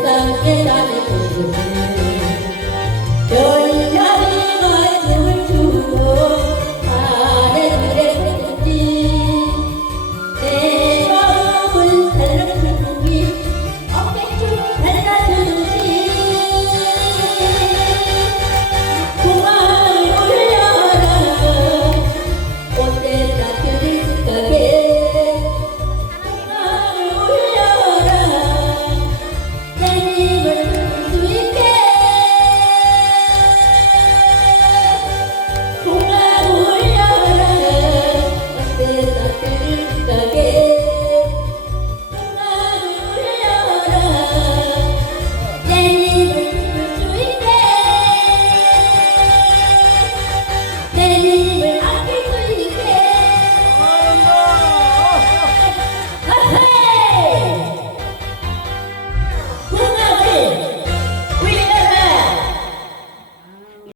깨달은 깨달은 것이고